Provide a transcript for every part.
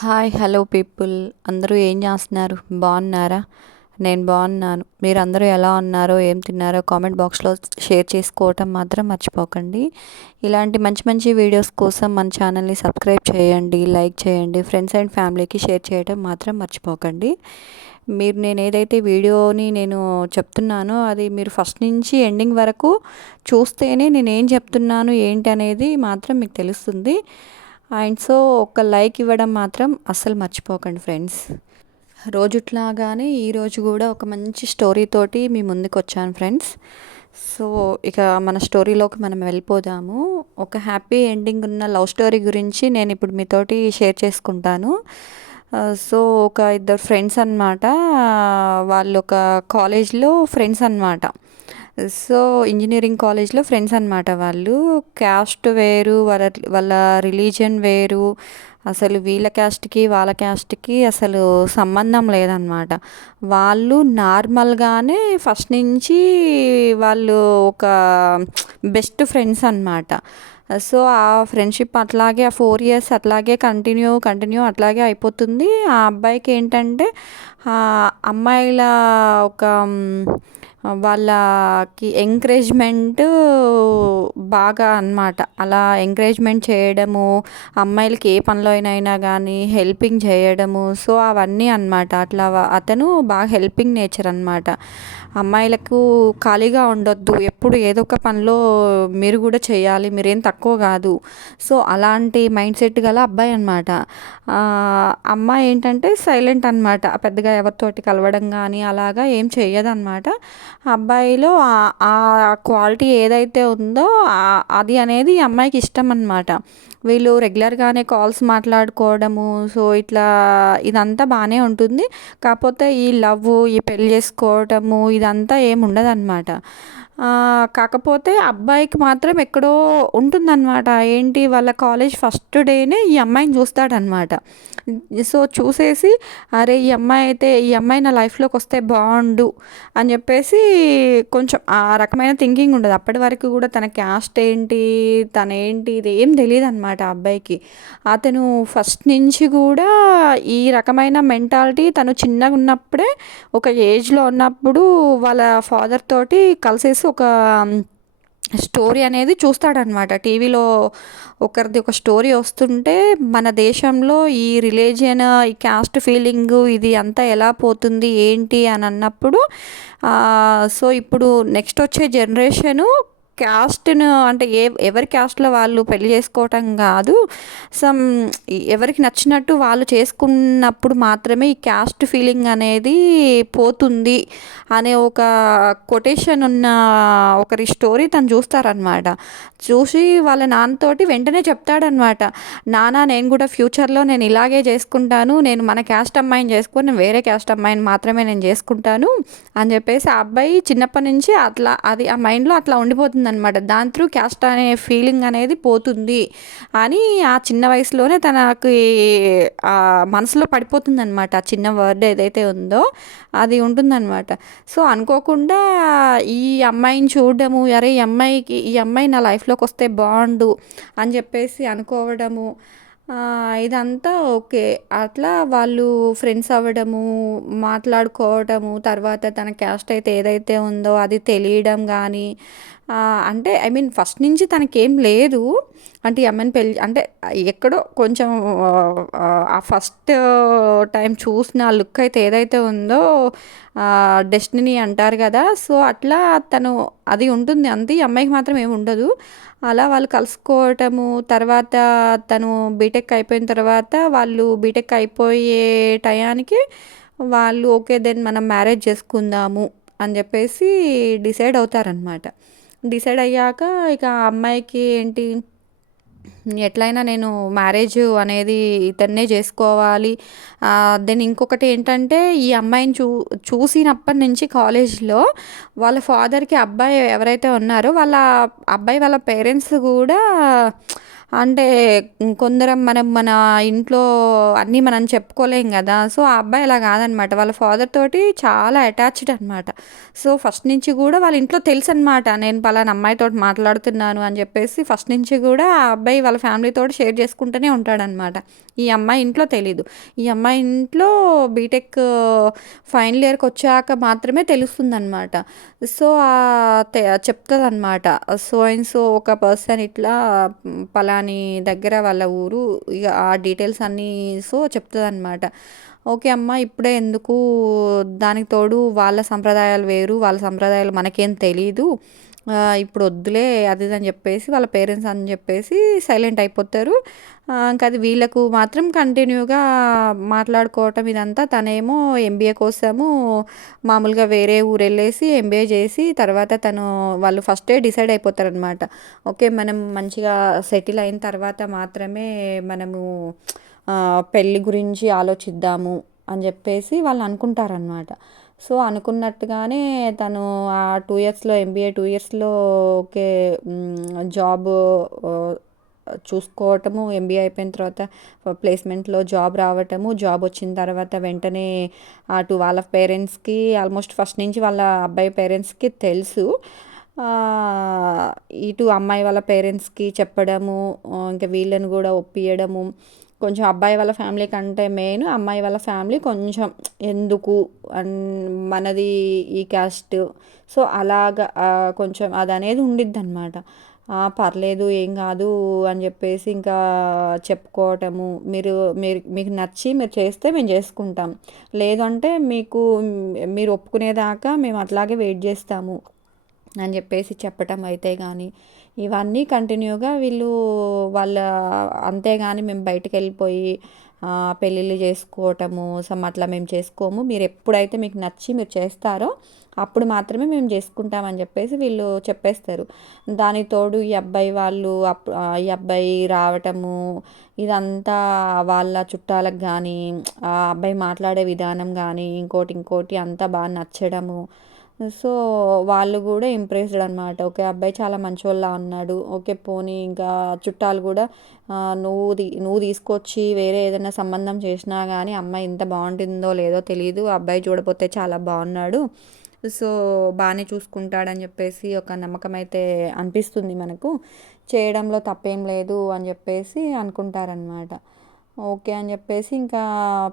Hi hello people, అందరూ ఏం చేస్తున్నారు? బాగున్నారా? నేను బాగున్నాను. మీరందరూ ఎలా ఉన్నారో, ఏం తిన్నారో కామెంట్ బాక్స్లో షేర్ చేసుకోవటం మాత్రం మర్చిపోకండి. ఇలాంటి మంచి మంచి వీడియోస్ కోసం మన ఛానల్ని సబ్స్క్రైబ్ చేయండి, లైక్ చేయండి, ఫ్రెండ్స్ అండ్ ఫ్యామిలీకి షేర్ చేయడం మాత్రం మర్చిపోకండి. నేను ఏదైతే వీడియోని చెప్తున్నానో అది మీరు ఫస్ట్ నుంచి ఎండింగ్ వరకు చూస్తేనే నేను ఏం చెప్తున్నాను ఏంటి అనేది మాత్రం మీకు తెలుస్తుంది. అండ్ సో ఒక లైక్ ఇవ్వడం మాత్రం అస్సలు మర్చిపోకండి ఫ్రెండ్స్. రోజుట్లాగానే ఈరోజు కూడా ఒక మంచి స్టోరీ తోటి మీ ముందుకు వచ్చాను ఫ్రెండ్స్. సో ఇక మన స్టోరీలోకి మనం వెళ్ళిపోదాము. ఒక హ్యాపీ ఎండింగ్ ఉన్న లవ్ స్టోరీ గురించి నేను ఇప్పుడు మీతోటి షేర్ చేసుకుంటాను. సో ఒక ఇద్దరు ఫ్రెండ్స్ అన్నమాట. వాళ్ళు ఒక కాలేజ్లో ఫ్రెండ్స్ అన్నమాట. సో ఇంజనీరింగ్ కాలేజ్లో ఫ్రెండ్స్ అన్నమాట. వాళ్ళు క్యాస్ట్ వేరు, వాళ్ళ రిలీజియన్ వేరు. అసలు వీళ్ళ క్యాస్ట్కి వాళ్ళ క్యాస్ట్కి అసలు సంబంధం లేదన్నమాట. వాళ్ళు నార్మల్గానే ఫస్ట్ నుంచి వాళ్ళు ఒక బెస్ట్ ఫ్రెండ్స్ అన్నమాట. సో ఆ ఫ్రెండ్షిప్ అట్లాగే ఆ 4 years అట్లాగే కంటిన్యూ అట్లాగే అయిపోతుంది. ఆ అబ్బాయికి ఏంటంటే అమ్మాయిల ఒక వాళ్ళకి ఎంకరేజ్మెంట్ బాగా అన్నమాట. అలా ఎంకరేజ్మెంట్ చేయడము, అమ్మాయిలకి ఏ పనిలో అయినా కానీ హెల్పింగ్ చేయడము. సో అవన్నీ అన్నమాట. అట్లా అతను బాగా హెల్పింగ్ నేచర్ అన్నమాట. అమ్మాయిలకు ఖాళీగా ఉండొద్దు, ఎప్పుడు ఏదో ఒక పనిలో మీరు కూడా చేయాలి, మీరేం తక్కువ కాదు. సో అలాంటి మైండ్ సెట్ గల అబ్బాయి అనమాట. అమ్మాయి ఏంటంటే సైలెంట్ అనమాట, పెద్దగా ఎవరితోటి కలవడం కానీ అలాగా ఏం చెయ్యదన్నమాట. అబ్బాయిలో ఆ క్వాలిటీ ఏదైతే ఉందో అది అనేది ఈ అమ్మాయికి ఇష్టం అనమాట. వీళ్ళు రెగ్యులర్గానే కాల్స్ మాట్లాడుకోవడము, సో ఇదంతా బాగానే ఉంటుంది. కాకపోతే ఈ లవ్, ఈ పెళ్లి చేసుకోవటము ఇదంతా ఏమి ఉండదన్నమాట. కాకపోతే అబ్బాయికి మాత్రం ఎక్కడో ఉంటుందన్నమాట. ఏంటి, వాళ్ళ కాలేజ్ ఫస్ట్ డేనే ఈ అమ్మాయిని చూస్తాడనమాట. సో చూసేసి అరే ఈ అమ్మాయి నా లైఫ్లోకి వస్తే బాగుండు అని చెప్పేసి కొంచెం ఆ రకమైన థింకింగ్ ఉండదు. అప్పటి వరకు కూడా తన క్యాస్ట్ ఏంటి, తనేంటి, ఇది ఏం తెలియదు అనమాట ఆ అబ్బాయికి. అతను ఫస్ట్ నుంచి కూడా ఈ రకమైన మెంటాలిటీ తను చిన్నగా ఉన్నప్పుడే, ఒక ఏజ్లో ఉన్నప్పుడు వాళ్ళ ఫాదర్ తోటి కలిసేసి ఒక స్టోరీ అనేది చూస్తాడనమాట. టీవీలో ఒకరిది ఒక స్టోరీ వస్తుంటే మన దేశంలో ఈ రిలీజియన్, ఈ క్యాస్ట్ ఫీలింగ్ ఇది అంతా ఎలా పోతుంది ఏంటి అని అన్నప్పుడు, సో ఇప్పుడు నెక్స్ట్ వచ్చే జనరేషను క్యాస్ట్ను అంటే ఎవరి క్యాస్ట్లో వాళ్ళు పెళ్లి చేసుకోవటం కాదు, సమ్ ఎవరికి నచ్చినట్టు వాళ్ళు చేసుకున్నప్పుడు మాత్రమే ఈ క్యాస్ట్ ఫీలింగ్ అనేది పోతుంది అనే ఒక కొటేషన్ ఉన్న ఒకరి స్టోరీ తను చూస్తారనమాట. చూసి వాళ్ళ నాన్నతోటి వెంటనే చెప్తాడనమాట, నాన్న నేను కూడా ఫ్యూచర్లో నేను ఇలాగే చేసుకుంటాను, నేను మన క్యాస్ట్ అమ్మాయిని చేసుకొని వేరే క్యాస్ట్ అమ్మాయిని మాత్రమే నేను చేసుకుంటాను అని చెప్పేసి ఆ అబ్బాయి చిన్నప్పటి నుంచి అది ఆ మైండ్లో అట్లా ఉండిపోతుంది అనమాట. దాని త్రూ క్యాస్ట్ అనే ఫీలింగ్ అనేది పోతుంది అని ఆ చిన్న వయసులోనే తనకి ఆ మనసులో పడిపోతుంది అనమాట. ఆ చిన్న వర్డ్ ఏదైతే ఉందో అది ఉంటుందన్నమాట. సో అనుకోకుండా ఈ అమ్మాయిని చూడడము, అరే ఈ అమ్మాయి నా లైఫ్లోకి వస్తే బాగుండు అని చెప్పేసి అనుకోవడము, ఇదంతా ఓకే. అట్లా వాళ్ళు ఫ్రెండ్స్ అవ్వడము, మాట్లాడుకోవడము, తర్వాత తన క్యాస్ట్ అయితే ఏదైతే ఉందో అది తెలియడం కానీ, అంటే ఐ మీన్ ఫస్ట్ నుంచి తనకేం లేదు. అంటే ఈ అమ్మాయిని పెళ్ళి అంటే ఎక్కడో కొంచెం ఆ ఫస్ట్ టైం చూసిన లుక్ అయితే ఏదైతే ఉందో డెస్టినీ అంటారు కదా. సో అట్లా తను అది ఉంటుంది అంతే, ఈ అమ్మాయికి మాత్రం ఏమి ఉండదు. అలా వాళ్ళు కలుసుకోవటము, తర్వాత తను బీటెక్ అయిపోయిన తర్వాత వాళ్ళు బీటెక్ అయిపోయే టయానికి వాళ్ళు ఓకే దెన్ మనం మ్యారేజ్ చేసుకుందాము అని చెప్పేసి డిసైడ్ అవుతారనమాట. డిసైడ్ అయ్యాక ఇక ఆ అమ్మాయికి ఏంటి, ఎట్లయినా నేను మ్యారేజ్ అనేది ఇతన్నే చేసుకోవాలి. దెన్ ఇంకొకటి ఏంటంటే ఈ అమ్మాయిని చూసినప్పటి నుంచి కాలేజ్లో వాళ్ళ ఫాదర్కి అబ్బాయి ఎవరైతే ఉన్నారో వాళ్ళ అబ్బాయి వాళ్ళ పేరెంట్స్ కూడా అంటే కొందరం మన ఇంట్లో అన్నీ మనం చెప్పుకోలేం కదా! సో, ఆ అబ్బాయి అలా కాదనమాట. వాళ్ళ ఫాదర్ తోటి చాలా అటాచ్డ్ అనమాట. సో, ఫస్ట్ నుంచి గూడా వాళ్ళ ఇంట్లో తెలుసనమాట. నేను పలానా అమ్మాయితోటి మాట్లాడుతున్నాను అని జెప్పేసి ఫస్ట్ నుంచి గూడా ఆ అబ్బాయి వాళ్ళ ఫ్యామిలీతోటి షేర్ చేసుకుంటూనే ఉంటాడనమాట. ఈ అమ్మాయి ఇంట్లో తెలీదు. ఈ అమ్మాయి ఇంట్లో బీటెక్ ఫైనల్ ఇయర్‌కొచ్చాక మాత్రమే తెలుస్తుందనమాట. సో, చెప్తదనమాట. సో అండ్ సో ఒక పర్సన్ ఇట్లా పలాని దగ్గర వాళ్ళ ఊరు ఇగ ఆ డీటెయిల్స్ అన్నీ సో చెప్తదనమాట. ఓకే అమ్మ ఇప్పుడే ఎందుకు, దానికి తోడు వాళ్ళ సంప్రదాయాలు వేరు, వాళ్ళ సంప్రదాయాలు మనకేం తెలీదు. ఇప్పుడు వద్దులే అది ఇది అని చెప్పేసి వాళ్ళ పేరెంట్స్ అని చెప్పేసి సైలెంట్ అయిపోతారు. ఇంక అది వీళ్ళకు మాత్రం కంటిన్యూగా మాట్లాడుకోవటం ఇదంతా. తనేమో ఎంబీఏ కోసము మామూలుగా వేరే ఊరెళ్ళేసి ఎంబీఏ చేసి తర్వాత వాళ్ళు ఫస్టే డిసైడ్ అయిపోతారనమాట. ఓకే మనం మంచిగా సెటిల్ అయిన తర్వాత మాత్రమే మనము పెళ్ళి గురించి ఆలోచిద్దాము అని చెప్పేసి వాళ్ళు అనుకుంటారనమాట. సో, అనుకున్నట్టుగానే తను ఆ 2 ఇయర్స్‌లో ఎంబీఏ 2 ఇయర్స్‌లో ఓకే. జాబ్ ఆహ్, చూసుకోవటము, ఎంబీఏ అయిపోయిన తర్వాత ప్లేస్‌మెంట్‌లో జాబ్ రావటము, జాబ్ వచ్చిన తర్వాత వెంటనే అటు వాళ్ళ పేరెంట్స్‌కి ఆల్మోస్ట్ ఫస్ట్ నుంచి వాళ్ళ అబ్బాయి పేరెంట్స్‌కి తెలుసు. ఆహ్, ఇటు అమ్మాయి వాళ్ళ పేరెంట్స్‌కి చెప్పడము, ఇంకా వీళ్ళని గూడా ఒప్పియడము. కొంచెం అబ్బాయి వాళ్ళ ఫ్యామిలీ కంటే మెయిన్ అమ్మాయి వాళ్ళ ఫ్యామిలీ కొంచెం ఎందుకు అన్ మనది ఈ క్యాస్ట్. సో, అలాగా కొంచెం అదనేది ఉండిద్దనమాట. పర్లేదు ఏం గాదు అని జెప్పేసి ఇంకా చెప్పుకోవటము. మీరు మీరు మీకు నచ్చి మీరు చేస్తే మేము జేసుకుంటాం. లేదు అంటే మీరు ఒప్పుకునేదాకా మేము అట్లాగే వెయిట్ జేస్తాము అని చెప్పేసి చెప్పటం అయితే కానీ, ఇవన్నీ కంటిన్యూగా వీళ్ళు వాళ్ళ అంతేగాని మేము బయటికెళ్ళిపోయి పెళ్ళిళ్ళు చేసుకోవటము సమ్ అట్లా మేము చేసుకోము. మీరు ఎప్పుడైతే మీకు నచ్చి మీరు చేస్తారో అప్పుడు మాత్రమే మేము చేసుకుంటామని చెప్పేసి వీళ్ళు చెప్పేస్తారు. దానికి తోడు ఈ అబ్బాయి రావటము ఇదంతా వాళ్ళ చుట్టాలకు కానీ, ఆ అబ్బాయి మాట్లాడే విధానం కానీ ఇంకోటి అంతా బాగా నచ్చడము. సో, వాళ్ళు గూడా ఇంప్రెస్డ్ అనమాట. ఓకే. అబ్బాయి చాలా మంచోళ్ళలా ఉన్నాడు. ఓకే. పోనీ ఇంకా చుట్టాలు గూడా నువ్వు తీసుకొచ్చి వేరే ఏదైనా సంబంధం చేసినా గానీ అమ్మాయి ఎంత బావుంటుందో లేదో తెలీదు. అబ్బాయి చూడపోతే చాలా బావున్నాడు. సో, బానే చూసుకుంటాడని జెప్పేసి ఒక నమ్మకమైతే అనిపిస్తుంది మనకు. చేయడంలో తప్పేం లేదు అని జెప్పేసి అనుకుంటారనమాట. ఓకే అని జెప్పేసి ఇంకా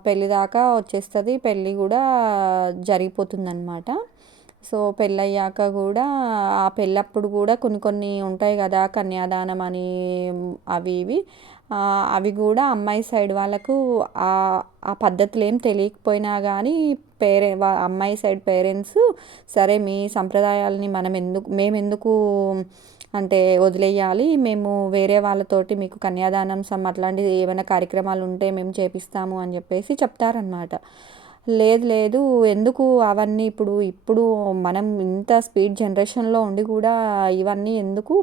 పెళ్లి దాకా వచ్చేస్తది. పెళ్లి గూడా జరిగిపోతుందనమాట. సో, పెళ్ళయ్యాక గూడా ఆ పెళ్ళప్పుడు గూడా కొన్ని ఉంటాయి గదా! కన్యాదానం అని అవి ఇవి. అవి గూడా అమ్మాయి సైడ్ వాళ్ళకు ఆ పద్ధతులేం తెలియకపోయినా గానీ అమ్మాయి సైడ్ పేరెంట్స్ సరే మీ సంప్రదాయాలని మేమెందుకు అంటే వదిలేయాలి. మేము వేరే వాళ్ళతోటి మీకు కన్యాదానం అట్లాంటిది ఏమైనా కార్యక్రమాలుంటే మేము చేపిస్తాము అని జెప్పేసి చెప్తారనమాట. లేదు ఎందుకు అవన్నీ ఇప్పుడు మనం ఇంత స్పీడ్ జనరేషన్‌లో ఉండి గూడా ఇవన్నీ ఎందుకు?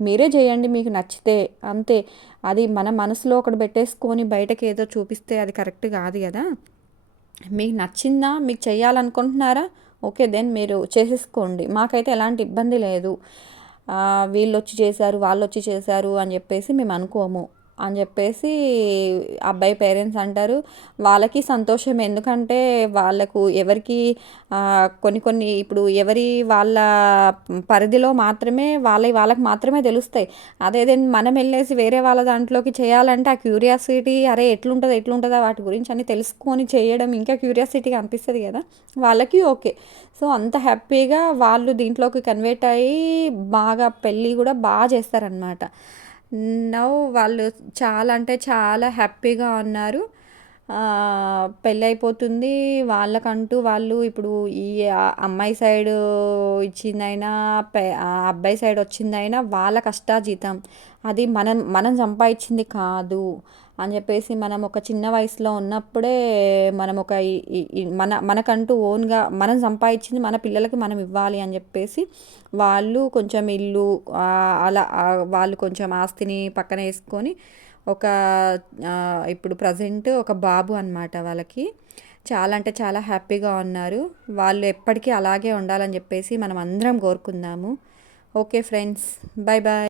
మీరే జేయండి మీకు నచ్చితే అంతే. అది మన మనసులో ఒకటి పెట్టేసుకొని బయటకేదో చూపిస్తే అది కరెక్ట్ గాదు గదా! మీకు నచ్చిందా? మీకు చేయాలనుకుంటున్నారా? ఓకే. దెన్ మీరు చేసేసుకోండి. మాకైతే ఎలాంటి ఇబ్బంది లేదు. వీళ్ళొచ్చి చేశారు, వాళ్ళొచ్చి చేశారు అని జెప్పేసి మేమనుకోము అని జెప్పేసి అబ్బాయి పేరెంట్స్ అంటారు. వాళ్ళకి సంతోషమే. ఎందుకంటే వాళ్ళకు ఎవరికి కొన్ని ఇప్పుడు వాళ్ళ పరిధిలో మాత్రమే వాళ్ళకి మాత్రమే తెలుస్తాయి. మనం ఎళ్ళేసి వేరే వాళ్ళ దాంట్లోకి చేయాలంటే ఆ క్యూరియాసిటీ అరే ఎట్లుంటదా వాటి గురించి అన్నీ తెలుసుకొని చేయడం ఇంకా క్యూరియాసిటీగా అనిపిస్తది గదా! వాళ్ళకి ఓకే. సో, అంత హ్యాపీగా వాళ్ళు దీంట్లోకి కన్వర్ట్ అయ్యి బాగా పెళ్ళి గూడా చేస్తారనమాట. వాళ్ళు చాలా అంటే చాలా హ్యాపీగా ఉన్నారు. పెళ్ళైపోతుంది. వాళ్ళకంటూ వాళ్ళు ఇప్పుడు ఈ అమ్మాయి సైడు ఇచ్చిందైనా, అబ్బాయి సైడ్ వచ్చిందైనా వాళ్ళ కష్టార్జితం. అది మనం సంపాదించింది కాదు అని చెప్పేసి మనం ఒక చిన్న వయసులో ఉన్నప్పుడే మనం ఒక ఈ ఈ ఈ మనకంటూ ఓన్‌గా మనం సంపాదించింది మన పిల్లలకి మనం ఇవ్వాలి అని చెప్పేసి వాళ్ళు కొంచెం ఇల్లు అలా వాళ్ళు కొంచెం ఆస్తిని పక్కన వేసుకొని ఒక ఇప్పుడు ప్రజెంట్ ఒక బాబు అనమాట వాళ్ళకి. చాలా అంటే చాలా హ్యాపీగా ఉన్నారు. వాళ్ళు ఎప్పటికీ అలాగే ఉండాలని చెప్పేసి మనం అందరం కోరుకుందాము. Okay friends. Bye bye.